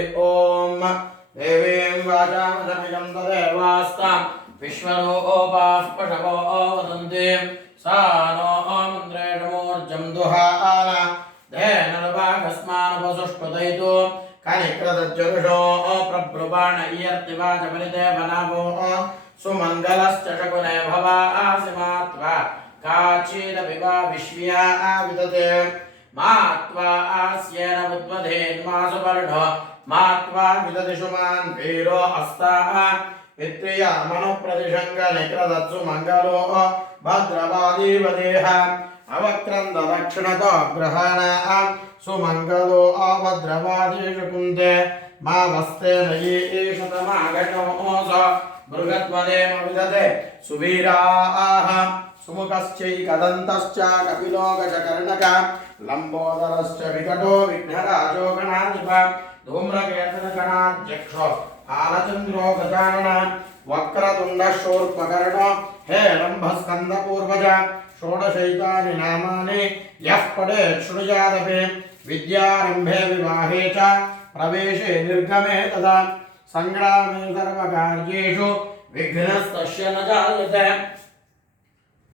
ओम देवीं वाचामधनिजं तदेवास्तां विश्वरूपाः पशवो वदन्ति सा नो इन्द्रेणमूर्जं दुहान धेनुर्वाघस्मानुपसुष्टुदयितु कनिक्रदज्जनुषो प्रब्रुवाण इयर्तिवाचपरिदेवनाभो सुमङ्गलश्च शकुने भवासि मात्वा काचिदपिवा विश्व्या विदते मात्वा आस्येन बुद्वधेन्मासु पर्णो मात्वा विदतिषुमान् वीरो अस्ताः पित्र्या मनुप्रतिशङ्कनिक्रदत्सु मङ्गलो भद्रवादीवदेह अवक्रन्द दक्षिणतो ग्रहाणाः सुमङ्गलो अभद्रवादीषु कुन्ते मा वस्ते नयि ईशतमागणोऽस मृगत्वदेम विदते सुवीराः सुमुखश्चैकदन्तश्च कपिलो गजकर्णक लम्बोदरश्च विकटो विघ्नराजो गणाधिप धूम्रकेतनगणाध्यक्षो आलचन्द्रो गजानन वक्रतुण्डशूर्पकर्णो हेरम्भस्कन्दपूर्वज षोडशैतानि नामानि यः पठेत् शृणुयादपि विद्यारम्भे विवाहे च प्रवेशे निर्गमे तदा सङ्ग्रामे सर्वकार्येषु विघ्नस्तस्य न जायते